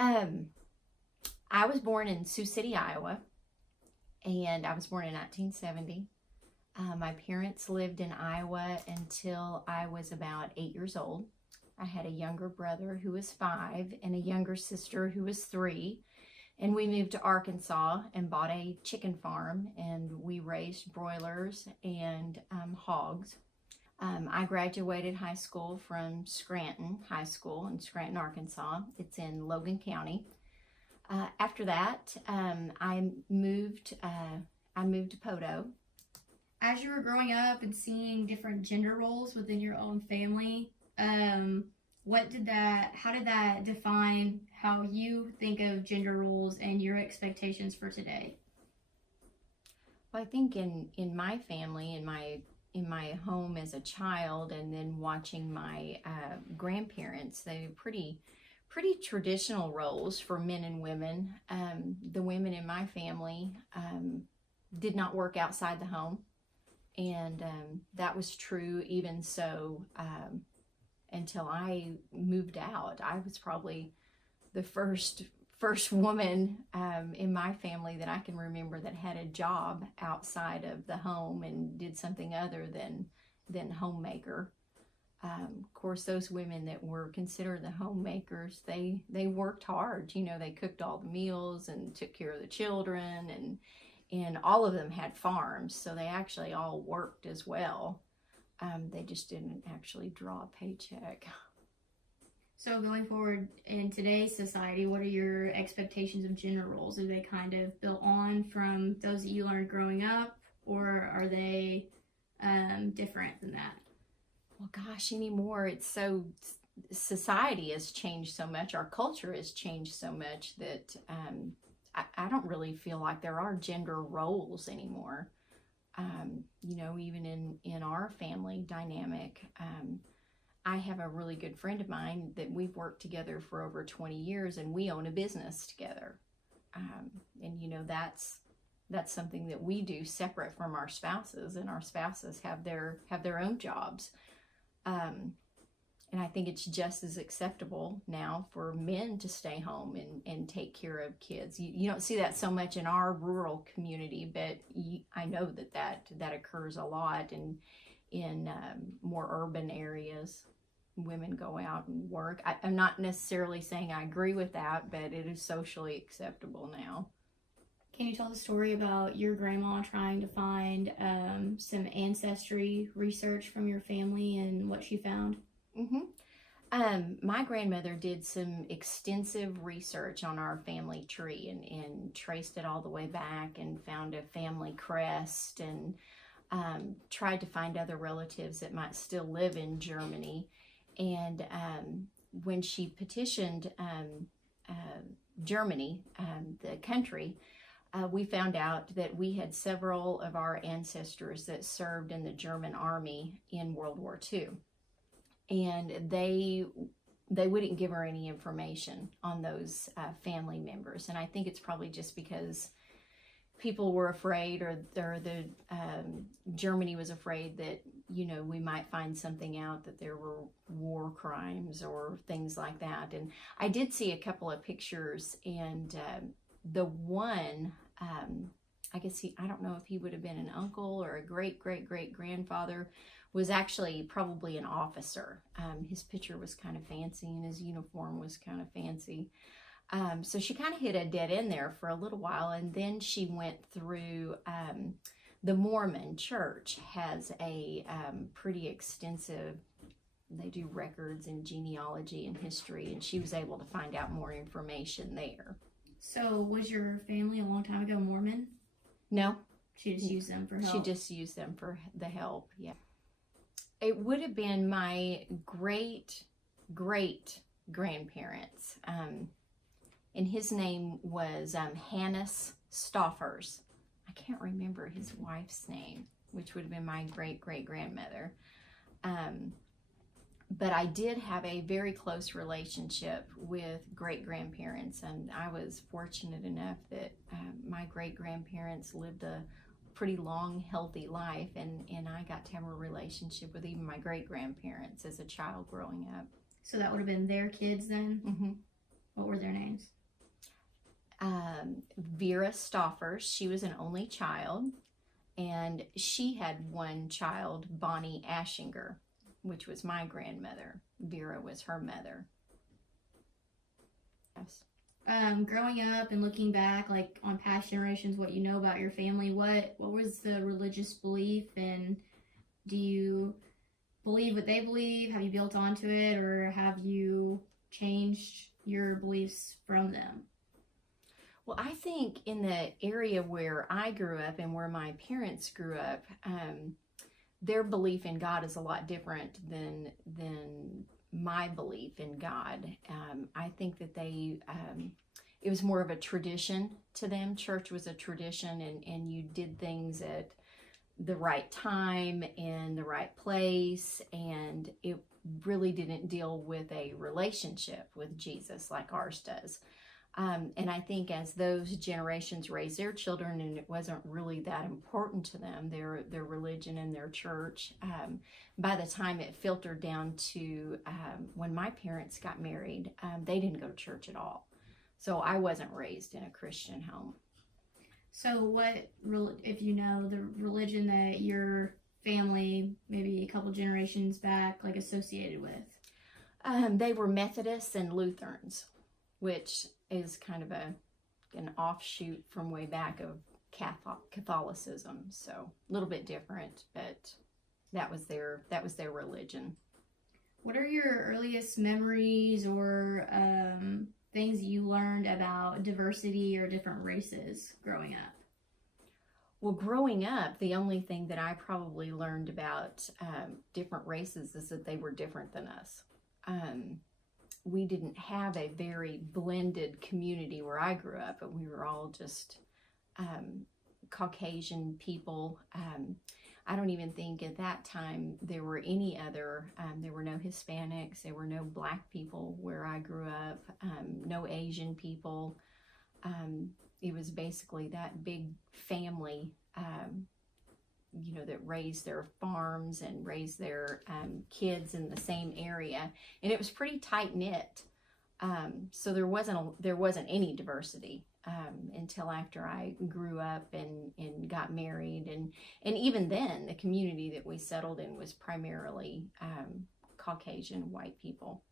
Um, I was born in Sioux City, Iowa, and I was born in 1970. My parents lived in Iowa until I was about 8 years old. I had a younger brother who was 5 and a younger sister who was 3. And we moved to Arkansas and bought a chicken farm, and we raised broilers and hogs. I graduated high school from Scranton High School in Scranton, Arkansas. It's in Logan County. After that, I moved to Poto. As you were growing up and seeing different gender roles within your own family, how did that define how you think of gender roles and your expectations for today? Well, I think in my family, in my home as a child, and then watching my grandparents, they were pretty traditional roles for men and women. The women in my family did not work outside the home, and that was true even so until I moved out. I was probably the first woman in my family that I can remember that had a job outside of the home and did something other than homemaker. Of course, those women that were considered the homemakers, they worked hard. You know, they cooked all the meals and took care of the children, and all of them had farms, so they actually all worked as well. They just didn't actually draw a paycheck. So going forward in today's society, what are your expectations of gender roles? Are they kind of built on from those that you learned growing up, or are they different than that? Well, gosh, anymore, it's so, society has changed so much, our culture has changed so much that I don't really feel like there are gender roles anymore. You know, even in our family dynamic, I have a really good friend of mine that we've worked together for over 20 years, and we own a business together. And you know, that's something that we do separate from our spouses, and our spouses have their own jobs. And I think it's just as acceptable now for men to stay home and take care of kids. You don't see that so much in our rural community, but I know that occurs a lot in more urban areas. Women go out and work. I'm not necessarily saying I agree with that, but it is socially acceptable now. Can you tell the story about your grandma trying to find some ancestry research from your family and what she found? My grandmother did some extensive research on our family tree and traced it all the way back and found a family crest, and tried to find other relatives that might still live in Germany. And when she petitioned Germany, the country, we found out that we had several of our ancestors that served in the German army in World War II. And they wouldn't give her any information on those family members. And I think it's probably just because people were afraid, or the Germany was afraid that, you know, we might find something out, that there were war crimes or things like that. And I did see a couple of pictures, and the one, I guess I don't know if he would have been an uncle or a great grandfather, was actually probably an officer. His picture was kind of fancy, and his uniform was kind of fancy. So she kind of hit a dead end there for a little while, and then she went through, the Mormon church has a pretty extensive, they do records and genealogy and history, and she was able to find out more information there. So was your family a long time ago Mormon? No. She just used them for help? She just used them for the help, yeah. It would have been my great grandparents, and his name was Hannes Stoffers. I can't remember his wife's name, which would have been my great grandmother. But I did have a very close relationship with great grandparents, and I was fortunate enough that my great grandparents lived a pretty long, healthy life, and I got to have a relationship with even my great grandparents as a child growing up. So that would have been their kids then? Mm-hmm. What were their names? Vera Stoffers, she was an only child, and she had one child, Bonnie Ashinger, which was my grandmother. Vera was her mother. Yes. Growing up and looking back, like on past generations, what you know about your family, what was the religious belief, and do you believe what they believe? Have you built onto it, or have you changed your beliefs from them? Well, I think in the area where I grew up and where my parents grew up, their belief in God is a lot different than my belief in God. I think that it was more of a tradition to them. Church was a tradition, and you did things at the right time and the right place, and it really didn't deal with a relationship with Jesus like ours does. And I think as those generations raised their children, and it wasn't really that important to them, their religion and their church, by the time it filtered down to when my parents got married, they didn't go to church at all. So I wasn't raised in a Christian home. So what, if you know, the religion that your family, maybe a couple generations back, like associated with? They were Methodists and Lutherans, which is kind of an offshoot from way back of Catholicism. So a little bit different, but that was their religion. What are your earliest memories or things you learned about diversity or different races growing up? Well, growing up, the only thing that I probably learned about different races is that they were different than us. We didn't have a very blended community where I grew up, but we were all just Caucasian people. I don't even think at that time there were any other, there were no Hispanics, there were no Black people where I grew up, no Asian people. It was basically that big family, that raised their farms and raised their kids in the same area, and it was pretty tight knit. So there wasn't any diversity until after I grew up and got married, and even then, the community that we settled in was primarily Caucasian white people.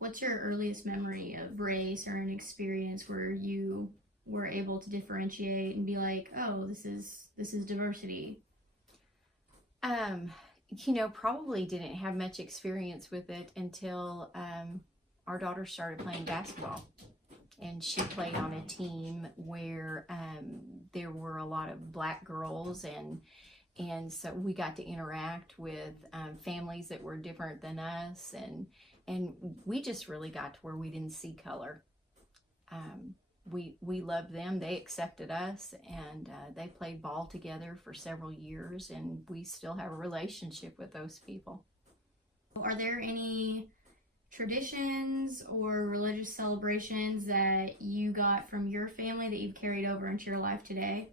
What's your earliest memory of race or an experience where you were able to differentiate and be like, oh, this is diversity? Probably didn't have much experience with it until our daughter started playing basketball. And she played on a team where there were a lot of Black girls, and so we got to interact with families that were different than us, and we just really got to where we didn't see color. We loved them, they accepted us, and they played ball together for several years, and we still have a relationship with those people. Are there any traditions or religious celebrations that you got from your family that you've carried over into your life today?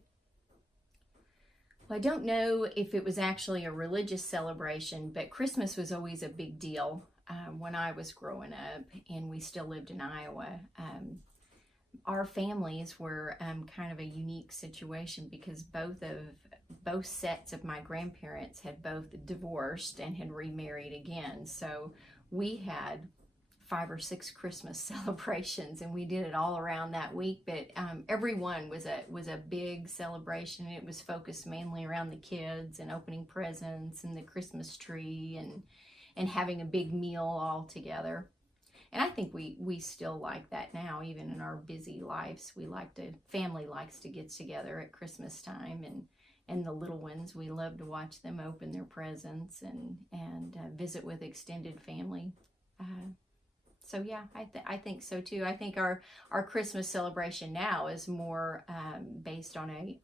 Well, I don't know if it was actually a religious celebration, but Christmas was always a big deal when I was growing up, and we still lived in Iowa. Our families were kind of a unique situation because both sets of my grandparents had both divorced and had remarried again. So we had 5 or 6 Christmas celebrations, and we did it all around that week. But every one was a big celebration. It was focused mainly around the kids and opening presents and the Christmas tree and having a big meal all together. And I think we still like that now, even in our busy lives. Family likes to get together at Christmas time, and the little ones, we love to watch them open their presents and visit with extended family. So yeah, I think so too. I think our Christmas celebration now is more based on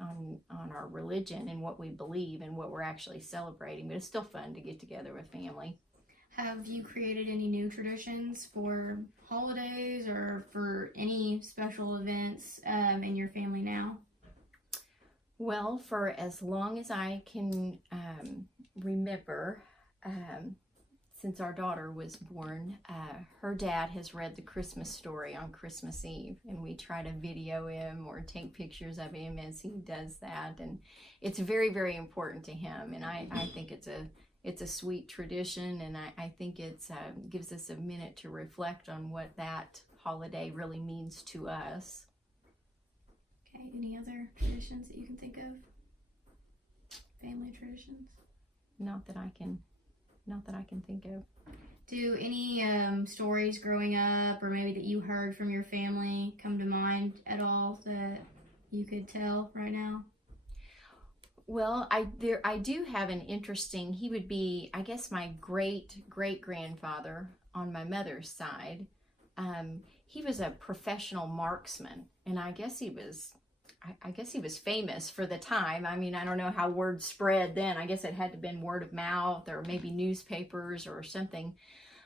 our religion and what we believe and what we're actually celebrating, but it's still fun to get together with family. Have you created any new traditions for holidays or for any special events in your family now? Well, for as long as I can remember, since our daughter was born, her dad has read the Christmas story on Christmas Eve, and we try to video him or take pictures of him as he does that. And it's very, very important to him. And I think it's a sweet tradition, and I think it gives us a minute to reflect on what that holiday really means to us. Okay, any other traditions that you can think of? Family traditions? Not that I can think of. Do any stories growing up, or maybe that you heard from your family, come to mind at all that you could tell right now? Well, I do have an interesting. He would be, I guess, my great grandfather on my mother's side. He was a professional marksman, and I guess he was famous for the time. I mean, I don't know how word spread then. I guess it had to have been word of mouth or maybe newspapers or something.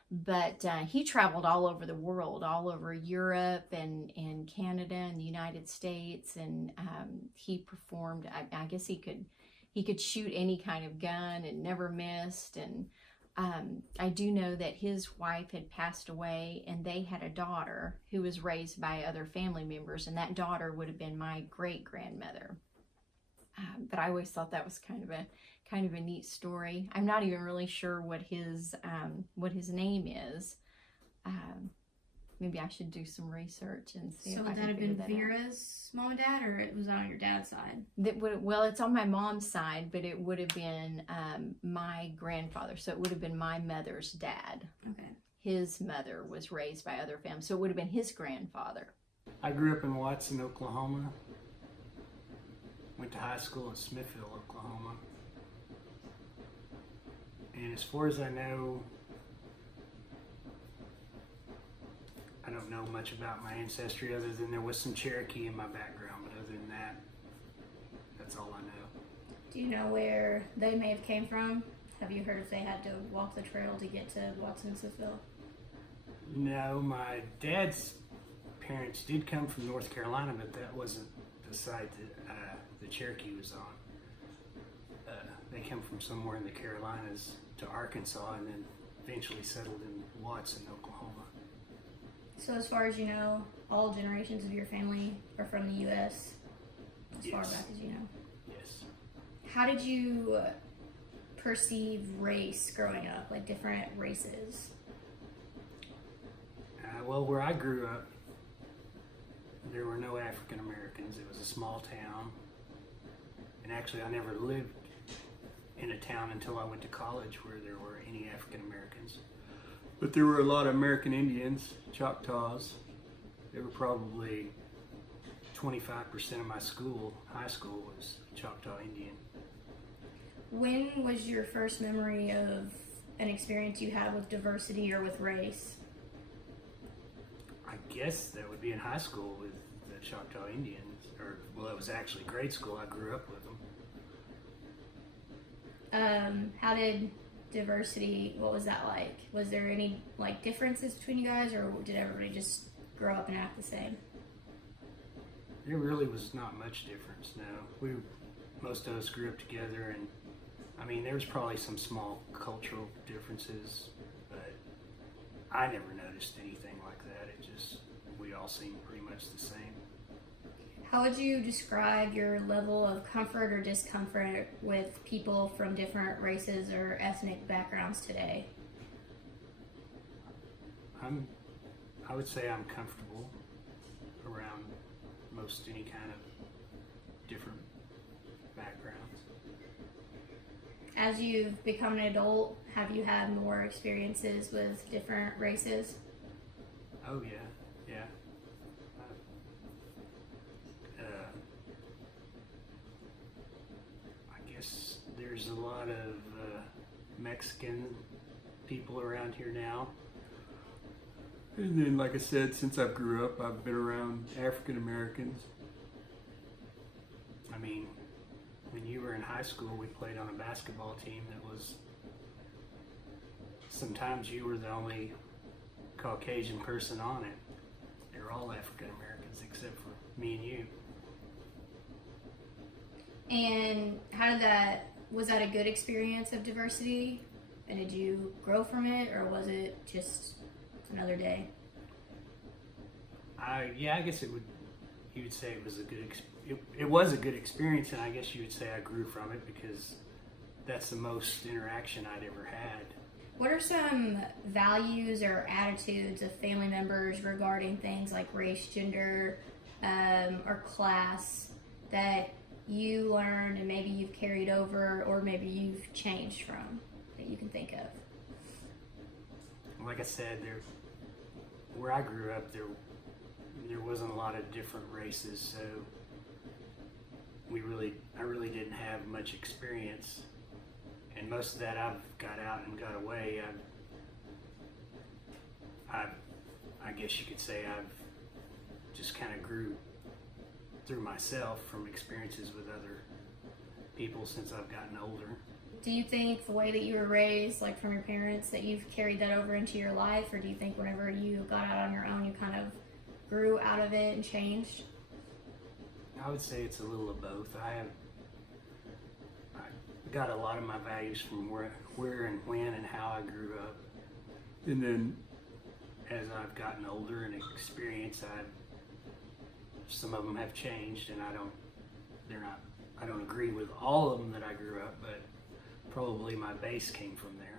But he traveled all over the world, all over Europe and Canada and the United States. And he performed, I guess he could shoot any kind of gun and never missed. And I do know that his wife had passed away, and they had a daughter who was raised by other family members, and that daughter would have been my great grandmother. But I always thought that was kind of a neat story. I'm not even really sure what his name is. Maybe I should do some research and see. So if would I that can have figure been that out. Vera's mom and dad, or was that on your dad's side? Well, it's on my mom's side, but it would have been my grandfather. So it would have been my mother's dad. Okay. His mother was raised by other families, so it would have been his grandfather. I grew up in Watson, Oklahoma. Went to high school in Smithville, Oklahoma. And as far as I know, I don't know much about my ancestry other than there was some Cherokee in my background, but other than that, that's all I know. Do you know where they may have came from? Have you heard if they had to walk the trail to get to Watson, Smithville? No, my dad's parents did come from North Carolina, but that wasn't the side that the Cherokee was on. They come from somewhere in the Carolinas to Arkansas and then eventually settled in Watson, Oklahoma. So as far as you know, all generations of your family are from the U.S., as far Yes. back as you know. Yes. How did you perceive race growing up, like different races? Well, where I grew up, there were no African Americans. It was a small town. And actually, I never lived in a town until I went to college where there were any African Americans. But there were a lot of American Indians, Choctaws. There were probably 25% of my high school was Choctaw Indian. When was your first memory of an experience you had with diversity or with race? I guess that would be in high school with the Choctaw Indians. It was actually grade school. I grew up with them. How did diversity, what was that like? Was there any like differences between you guys, or did everybody just grow up and act the same? There really was not much difference, no. Most of us grew up together, and I mean, there was probably some small cultural differences, but I never noticed anything like that. We all seemed pretty much the same. How would you describe your level of comfort or discomfort with people from different races or ethnic backgrounds today? I would say I'm comfortable around most any kind of different backgrounds. As you've become an adult, have you had more experiences with different races? Oh yeah. I guess there's a lot of Mexican people around here now. And then, like I said, since I grew up, I've been around African Americans. I mean, when you were in high school, we played on a basketball team that was, sometimes you were the only Caucasian person on it. They were all African Americans except for me and you. And was that a good experience of diversity? And did you grow from it, or was it just another day? I guess it would. You would say it was a good. It was a good experience, and I guess you would say I grew from it because that's the most interaction I'd ever had. What are some values or attitudes of family members regarding things like race, gender, or class that you learned and maybe you've carried over or maybe you've changed from that you can think of? Like I said, where I grew up, there wasn't a lot of different races, so I really didn't have much experience. And most of that I've got out and got away. I guess you could say I've just kind of grew through myself from experiences with other people since I've gotten older. Do you think the way that you were raised, like from your parents, that you've carried that over into your life, or do you think whenever you got out on your own, you kind of grew out of it and changed? I would say it's a little of both. I got a lot of my values from where and when and how I grew up, and then as I've gotten older and experienced, some of them have changed, and I don't agree with all of them that I grew up, but probably my base came from there.